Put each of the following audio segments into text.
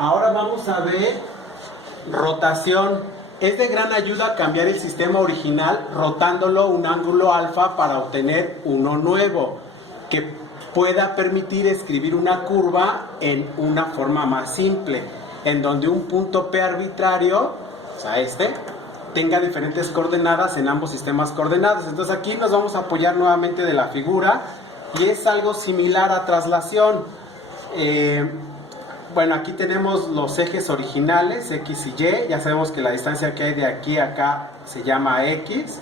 Ahora vamos a ver rotación. Es de gran ayuda cambiar el sistema original rotándolo un ángulo alfa para obtener uno nuevo que pueda permitir escribir una curva en una forma más simple, en donde un punto P arbitrario, o sea tenga diferentes coordenadas en ambos sistemas coordenados. Entonces aquí nos vamos a apoyar nuevamente de la figura y es algo similar a traslación. Bueno, aquí tenemos los ejes originales, X y Y. Ya sabemos que la distancia que hay de aquí a acá se llama X.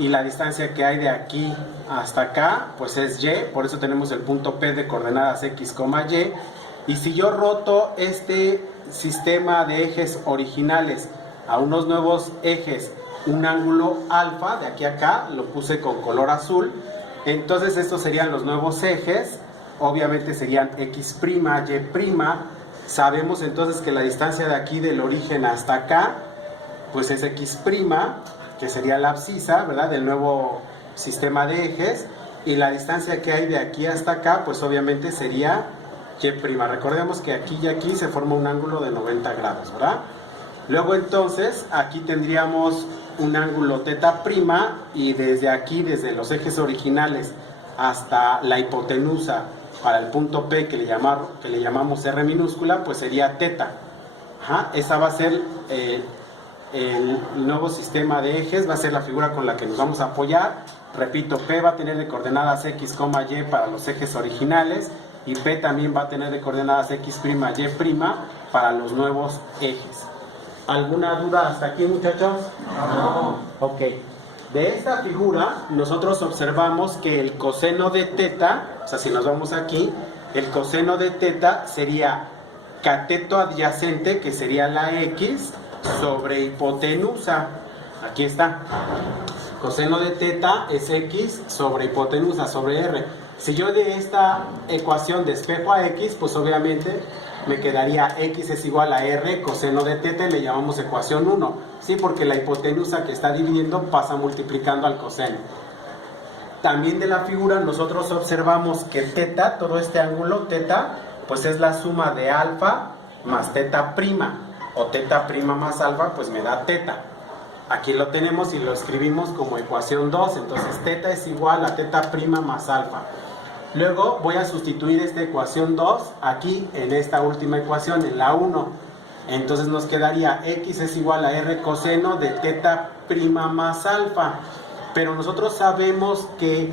Y la distancia que hay de aquí hasta acá, pues es Y. Por eso tenemos el punto P de coordenadas X, Y. Y si yo roto este sistema de ejes originales a unos nuevos ejes, un ángulo alfa, de aquí a acá, lo puse con color azul. Entonces estos serían los nuevos ejes. Obviamente serían X', Y'. Sabemos entonces que la distancia de aquí del origen hasta acá, pues es X', que sería la abscisa, ¿verdad? Del nuevo sistema de ejes. Y la distancia que hay de aquí hasta acá, pues obviamente sería Y'. Recordemos que aquí y aquí se forma un ángulo de 90 grados, ¿verdad? Luego entonces, aquí tendríamos un ángulo θ', y desde aquí, desde los ejes originales hasta la hipotenusa, para el punto P que le llamamos R minúscula, pues sería θ. Esa va a ser el nuevo sistema de ejes, va a ser la figura con la que nos vamos a apoyar. Repito, P va a tener de coordenadas X, Y para los ejes originales, y P también va a tener de coordenadas X', Y' para los nuevos ejes. ¿Alguna duda hasta aquí, muchachos? No. Ok. De esta figura, nosotros observamos que el coseno de θ, o sea, si nos vamos aquí, el coseno de θ sería cateto adyacente, que sería la X, sobre hipotenusa. Aquí está. Coseno de θ es X sobre hipotenusa, sobre R. Si yo de esta ecuación despejo a X, pues obviamente me quedaría X es igual a R coseno de θ, y le llamamos ecuación 1. Sí, porque la hipotenusa que está dividiendo pasa multiplicando al coseno. También de la figura nosotros observamos que θ, todo este ángulo θ, pues es la suma de alfa más θ', o θ' más alfa, pues me da θ. Aquí lo tenemos y lo escribimos como ecuación 2, entonces θ es igual a θ' más alfa. Luego voy a sustituir esta ecuación 2 aquí en esta última ecuación, en la 1. Entonces nos quedaría X es igual a R coseno de θ' más alfa. Pero nosotros sabemos que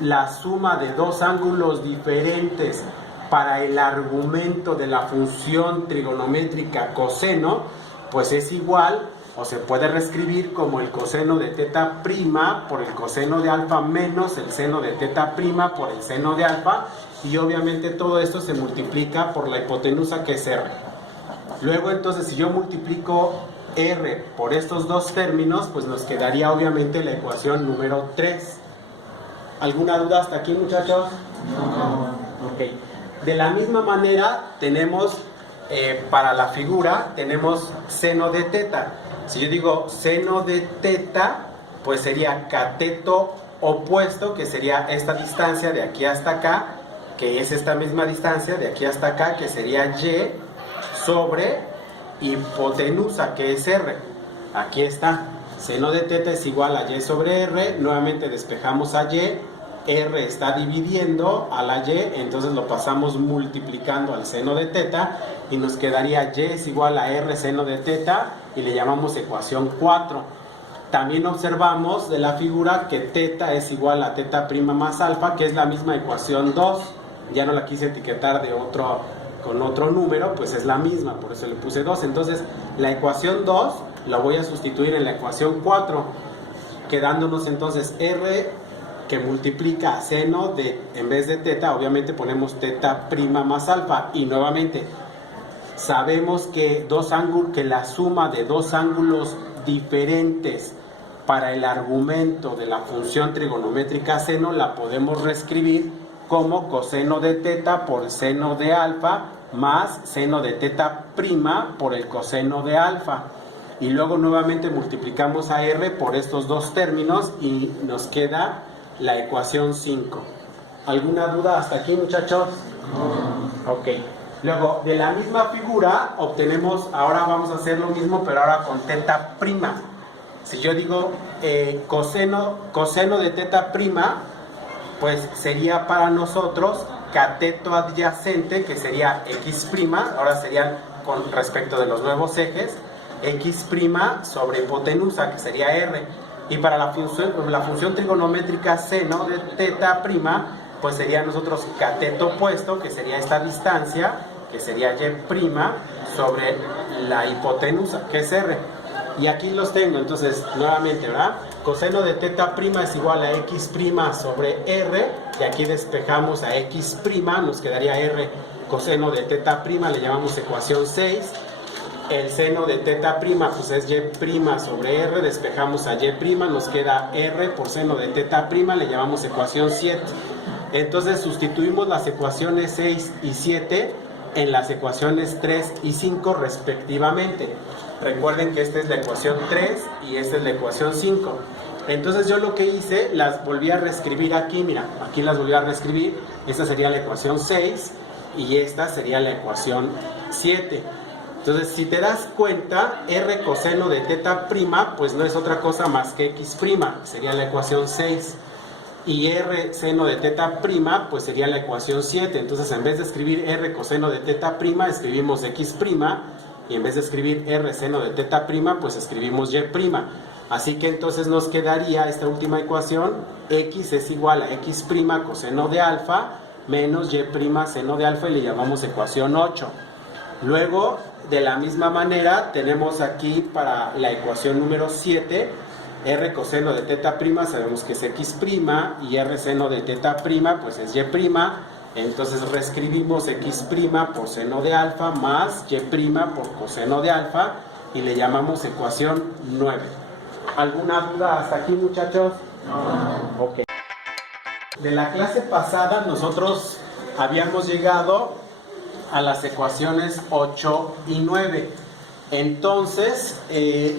la suma de dos ángulos diferentes para el argumento de la función trigonométrica coseno, pues es igual, o se puede reescribir como el coseno de θ' por el coseno de alfa menos el seno de θ' por el seno de alfa, y obviamente todo esto se multiplica por la hipotenusa, que es R. Luego entonces, si yo multiplico R por estos dos términos, pues nos quedaría obviamente la ecuación número 3. ¿Alguna duda hasta aquí, muchachos? No. Ok. De la misma manera tenemos para la figura, tenemos seno de θ. Si yo digo seno de θ, pues sería cateto opuesto, que sería esta distancia de aquí hasta acá, que es esta misma distancia de aquí hasta acá, que sería Y sobre hipotenusa, que es R. Aquí está. Seno de θ es igual a Y sobre R. Nuevamente despejamos a Y. R está dividiendo a la Y, entonces lo pasamos multiplicando al seno de θ y nos quedaría Y es igual a R seno de θ, y le llamamos ecuación 4. También observamos de la figura que θ es igual a θ' más alfa, que es la misma ecuación 2. Ya no la quise etiquetar con otro número, pues es la misma, por eso le puse 2. Entonces la ecuación 2 la voy a sustituir en la ecuación 4, quedándonos entonces R que multiplica seno de, en vez de θ, obviamente ponemos θ' más alfa. Y nuevamente sabemos que la suma de dos ángulos diferentes para el argumento de la función trigonométrica seno la podemos reescribir como coseno de θ por seno de alfa más seno de θ' por el coseno de alfa. Y luego nuevamente multiplicamos a R por estos dos términos y nos queda la ecuación 5. ¿Alguna duda hasta aquí, muchachos? No. Ok. Luego, de la misma figura, obtenemos, ahora vamos a hacer lo mismo, pero ahora con teta prima. Si yo digo coseno de teta prima, pues sería para nosotros cateto adyacente, que sería x prima, ahora serían con respecto de los nuevos ejes, x prima sobre hipotenusa, que sería r. Y para la función trigonométrica seno de teta prima, pues sería nosotros cateto opuesto, que sería esta distancia, que sería y prima sobre la hipotenusa, que es r. Y aquí los tengo, entonces, nuevamente, ¿verdad? Coseno de teta prima es igual a x prima sobre r, y aquí despejamos a x prima, nos quedaría r coseno de teta prima, le llamamos ecuación 6. El seno de teta prima, pues es y prima sobre r, despejamos a y prima, nos queda r por seno de teta prima, le llamamos ecuación 7. Entonces sustituimos las ecuaciones 6 y 7 en las ecuaciones 3 y 5 respectivamente. Recuerden que esta es la ecuación 3 y esta es la ecuación 5. Entonces yo lo que hice, las volví a reescribir aquí, mira, aquí las volví a reescribir. Esta sería la ecuación 6 y esta sería la ecuación 7. Entonces, si te das cuenta, r coseno de teta prima, pues no es otra cosa más que x prima, sería la ecuación 6. Y r seno de teta prima, pues sería la ecuación 7. Entonces, en vez de escribir r coseno de teta prima, escribimos x prima. Y en vez de escribir r seno de teta prima, pues escribimos y prima. Así que entonces nos quedaría esta última ecuación, x es igual a x prima coseno de alfa menos y prima seno de alfa, y le llamamos ecuación 8. Luego, de la misma manera, tenemos aquí para la ecuación número 7, r coseno de teta prima, sabemos que es x prima, y r seno de teta prima, pues es y prima. Entonces reescribimos x prima por seno de alfa más y prima por coseno de alfa, y le llamamos ecuación 9. ¿Alguna duda hasta aquí, muchachos? No. Ok. De la clase pasada nosotros habíamos llegado a las ecuaciones 8 y 9. Entonces,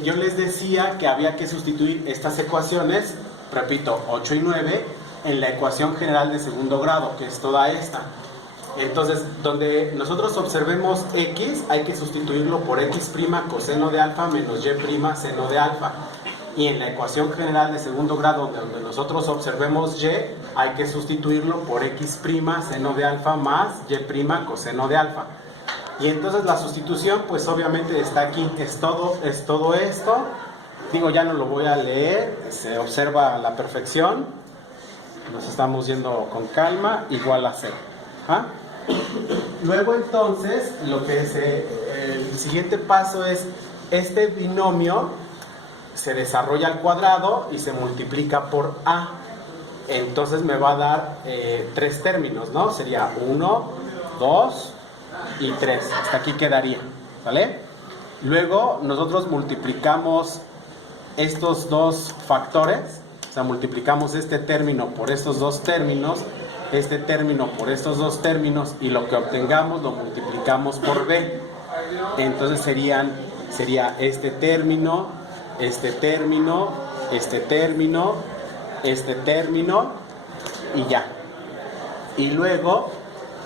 yo les decía que había que sustituir estas ecuaciones, repito, 8 y 9, en la ecuación general de segundo grado, que es toda esta. Entonces, donde nosotros observemos x, hay que sustituirlo por x prima coseno de alfa menos y prima seno de alfa. Y en la ecuación general de segundo grado, donde nosotros observemos y, hay que sustituirlo por x prima seno de alfa más y prima coseno de alfa. Y entonces la sustitución, pues obviamente está aquí, es todo esto. Digo, ya no lo voy a leer, se observa a la perfección. Nos estamos yendo con calma, igual a 0. ¿Ah? Luego entonces, lo que es el siguiente paso es, este binomio se desarrolla al cuadrado y se multiplica por a. Entonces me va a dar 3 términos, ¿no? Sería 1, 2 y 3. Hasta aquí quedaría, ¿vale? Luego nosotros multiplicamos estos dos factores, o sea, multiplicamos este término por estos dos términos, este término por estos dos términos, y lo que obtengamos lo multiplicamos por b. Entonces sería este término, este término, este término, este término, y ya. Y luego,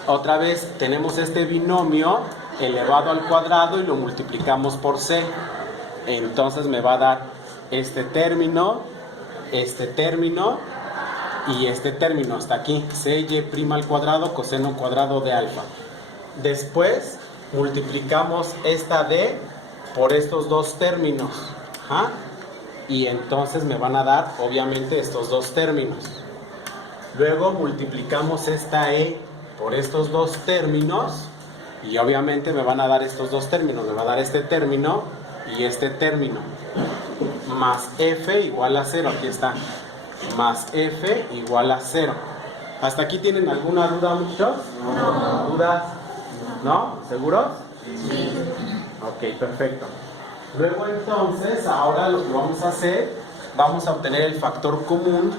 otra vez, tenemos este binomio elevado al cuadrado y lo multiplicamos por c. Entonces me va a dar este término y este término hasta aquí, cy' al cuadrado coseno cuadrado de alfa. Después multiplicamos esta d por estos dos términos. ¿Ah? Y entonces me van a dar obviamente estos dos términos. Luego multiplicamos esta e por estos dos términos y obviamente me van a dar estos dos términos. Me va a dar este término y este término, más f igual a 0. Aquí está, más f igual a 0. ¿Hasta aquí tienen alguna duda, muchachos? No. ¿Dudas? ¿No? ¿Seguros? Sí. Ok, perfecto. Luego entonces, ahora lo que vamos a hacer, vamos a obtener el factor común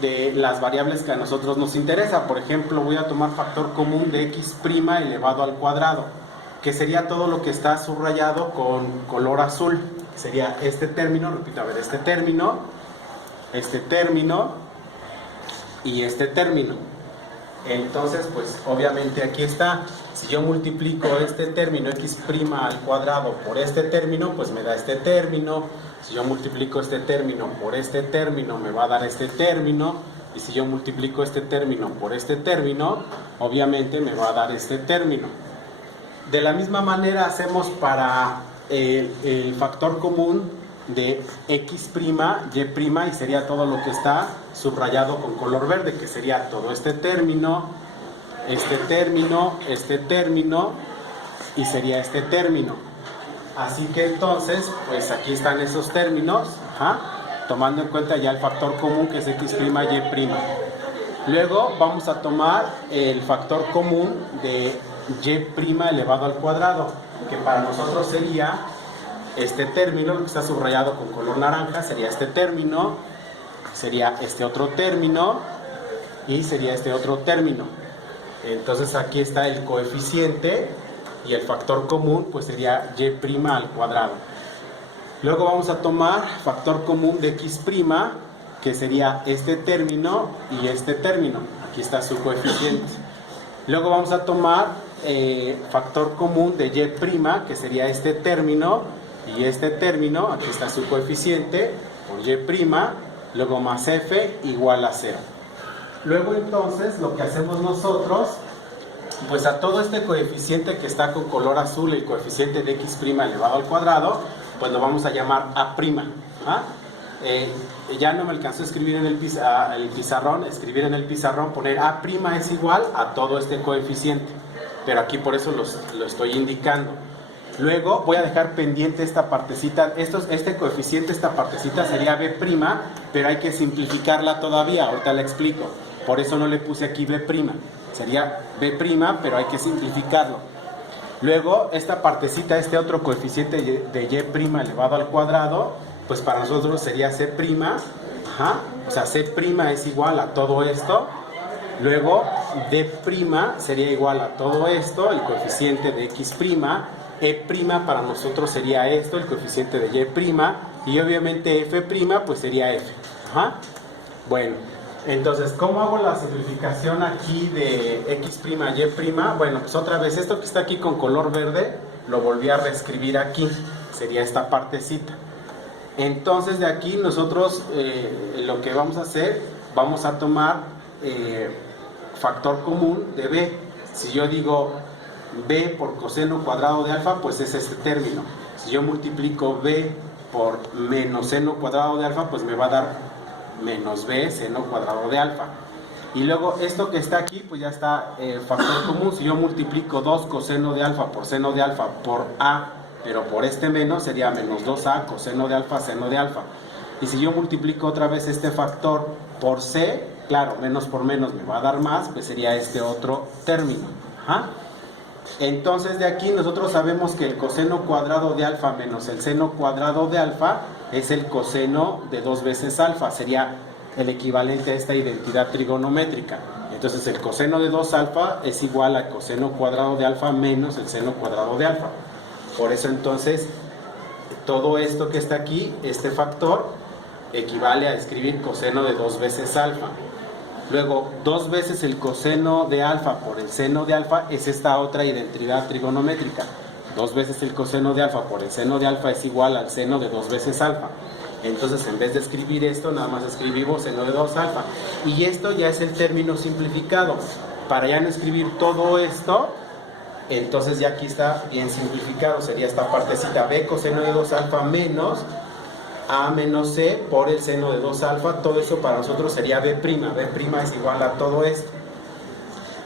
de las variables que a nosotros nos interesa. Por ejemplo, voy a tomar factor común de x' elevado al cuadrado, que sería todo lo que está subrayado con color azul. Sería este término, repito, a ver, este término y este término. Entonces, pues obviamente aquí está. Si yo multiplico este término x' al cuadrado por este término, pues me da este término. Si yo multiplico este término por este término, me va a dar este término. Y si yo multiplico este término por este término, obviamente me va a dar este término. De la misma manera hacemos para el factor común de x', y', y sería todo lo que está subrayado con color verde, que sería todo este término, y sería este término. Así que entonces, pues aquí están esos términos, tomando en cuenta ya el factor común que es x', y'. Luego vamos a tomar el factor común de y' elevado al cuadrado, que para nosotros sería este término, que está subrayado con color naranja, sería este término, sería este otro término, y sería este otro término. Entonces aquí está el coeficiente, y el factor común pues sería y' al cuadrado. Luego vamos a tomar factor común de x', que sería este término y este término. Aquí está su coeficiente. Luego vamos a tomar factor común de y', que sería este término y este término. Aquí está su coeficiente por y', luego más f igual a 0. Luego entonces lo que hacemos nosotros, pues a todo este coeficiente que está con color azul, el coeficiente de x' elevado al cuadrado, pues lo vamos a llamar a'. Ya no me alcanzó a escribir en el pizarrón, poner a' es igual a todo este coeficiente, pero aquí por eso lo estoy indicando. Luego voy a dejar pendiente esta partecita, este coeficiente, esta partecita sería b', pero hay que simplificarla todavía, ahorita la explico. Por eso no le puse aquí b', sería b', pero hay que simplificarlo. Luego esta partecita, este otro coeficiente de y' elevado al cuadrado, pues para nosotros sería c', o sea, c' es igual a todo esto. Luego d' sería igual a todo esto, el coeficiente de x', e' para nosotros sería esto, el coeficiente de y', y obviamente f' pues sería f. Bueno, entonces, ¿cómo hago la simplificación aquí de x', y'? Bueno, pues otra vez, esto que está aquí con color verde, lo volví a reescribir aquí, sería esta partecita. Entonces, de aquí nosotros lo que vamos a hacer, vamos a tomar factor común de b. Si yo digo b por coseno cuadrado de alfa, pues es este término. Si yo multiplico b por menos seno cuadrado de alfa, pues me va a dar menos b seno cuadrado de alfa. Y luego esto que está aquí, pues ya está factor común. Si yo multiplico 2 coseno de alfa por seno de alfa por a, pero por este menos, sería menos 2a coseno de alfa seno de alfa. Y si yo multiplico otra vez este factor por c, claro, menos por menos me va a dar más, pues sería este otro término. Entonces de aquí nosotros sabemos que el coseno cuadrado de alfa menos el seno cuadrado de alfa es el coseno de 2 veces alfa, sería el equivalente a esta identidad trigonométrica. Entonces el coseno de 2 alfa es igual al coseno cuadrado de alfa menos el seno cuadrado de alfa. Por eso entonces todo esto que está aquí, este factor, equivale a escribir coseno de 2 veces alfa. Luego, 2 veces el coseno de alfa por el seno de alfa es esta otra identidad trigonométrica. 2 veces el coseno de alfa por el seno de alfa es igual al seno de 2 veces alfa. Entonces, en vez de escribir esto, nada más escribimos seno de 2 alfa. Y esto ya es el término simplificado. Para ya no escribir todo esto, entonces ya aquí está bien simplificado. Sería esta partecita b coseno de 2 alfa menos a menos c por el seno de 2 alfa. Todo eso para nosotros sería b'. B' es igual a todo esto.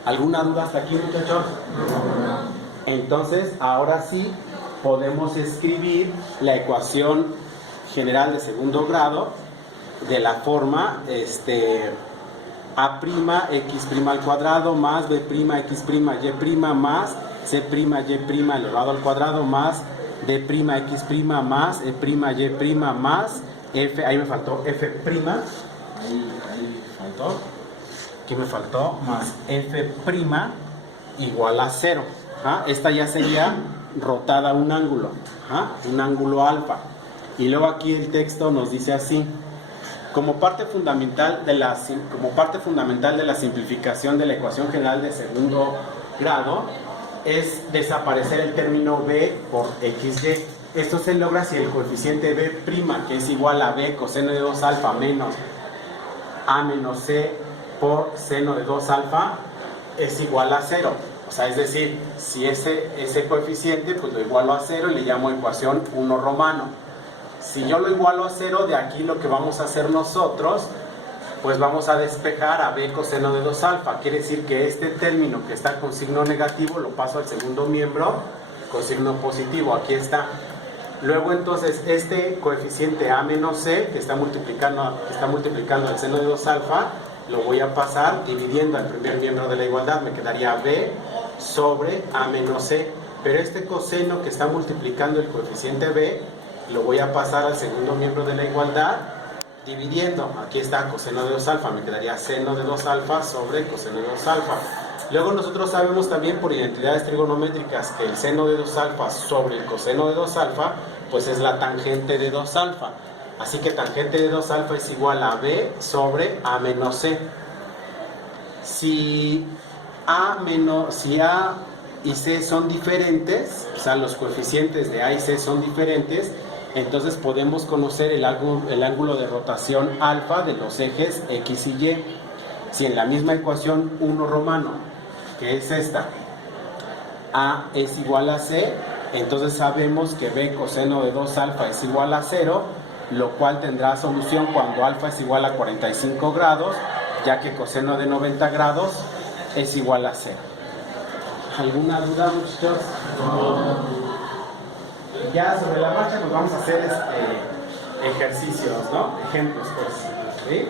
¿Alguna duda hasta aquí, muchachos? Entonces, ahora sí podemos escribir la ecuación general de segundo grado de la forma a' x' al cuadrado más b' x' y' más c' y' elevado al cuadrado más d' x' más e' y' más f, ahí me faltó f', ahí faltó, aquí me faltó, más f' igual a 0. Esta ya sería rotada un ángulo alfa. Y luego aquí el texto nos dice así: como parte fundamental de la simplificación de la ecuación general de segundo grado, es desaparecer el término b por xy. Esto se logra si el coeficiente b', que es igual a b coseno de 2 alfa menos a menos c por seno de 2 alfa es igual a 0. O sea, es decir, si ese coeficiente, pues lo igualo a 0 y le llamo ecuación 1 romano. Si yo lo igualo a 0, de aquí lo que vamos a hacer nosotros, pues vamos a despejar a b coseno de 2 alfa. Quiere decir que este término que está con signo negativo lo paso al segundo miembro con signo positivo. Aquí está. Luego entonces este coeficiente a menos c que está multiplicando el seno de 2 alfa, lo voy a pasar dividiendo al primer miembro de la igualdad. Me quedaría b sobre a menos c. Pero este coseno que está multiplicando el coeficiente b, lo voy a pasar al segundo miembro de la igualdad dividiendo. Aquí está coseno de 2 alfa. Me quedaría seno de 2 alfa sobre coseno de 2 alfa. Luego nosotros sabemos también por identidades trigonométricas que el seno de 2 alfa sobre el coseno de 2 alfa pues es la tangente de 2 alfa. Así que tangente de 2 alfa es igual a b sobre a menos c. Si a y c son diferentes, o sea, los coeficientes de a y c son diferentes, entonces podemos conocer el ángulo de rotación alfa de los ejes x y y. Si en la misma ecuación 1 romano, que es esta, a es igual a c, entonces sabemos que b coseno de 2 alfa es igual a 0, lo cual tendrá solución cuando alfa es igual a 45 grados, ya que coseno de 90 grados es igual a 0. ¿Alguna duda, muchachos? Ya sobre la marcha nos vamos a hacer ejercicios, ¿no? Ejemplos, pues. ¿Sí?